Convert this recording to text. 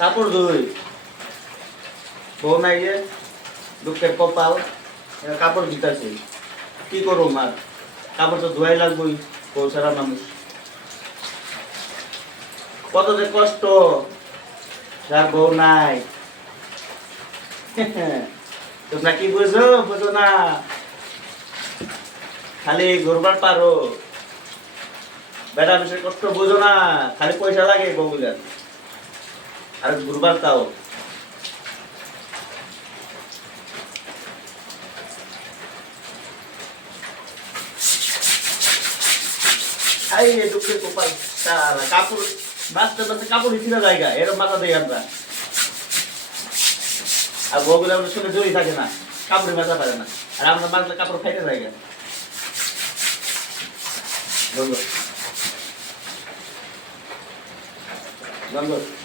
কাপড় ধুই, বউ নাই যে, দুঃখের কপাল, কাপড় দিতেছি। কি করবো মা, কাপড় তো ধোয়াই লাগবেই, বউ ছাড়া মানুষ। কত যে কষ্ট, যার বউ নাই। তোমরা কি বুঝো, বুঝো না, খালি ঘুরবার পারো, বেটা মানুষের কষ্ট বুঝো না, খালি পয়সা লাগে বউ বুঝেন, আর ঘুরবার তাও। এই দুঃখের কপাল, কাপড় বাঁচতে বাঁচতে কাপড় ছিল জায়গা, এরকম মাথা দেয় আমরা। আর বউগুলো আমাদের সঙ্গে জড়িয়ে থাকে না, কাপড়ে বাঁচা পারে না, আর আমরা বাঁচলে কাপড় খাইতে জায়গা। বন্ধু, বন্ধু।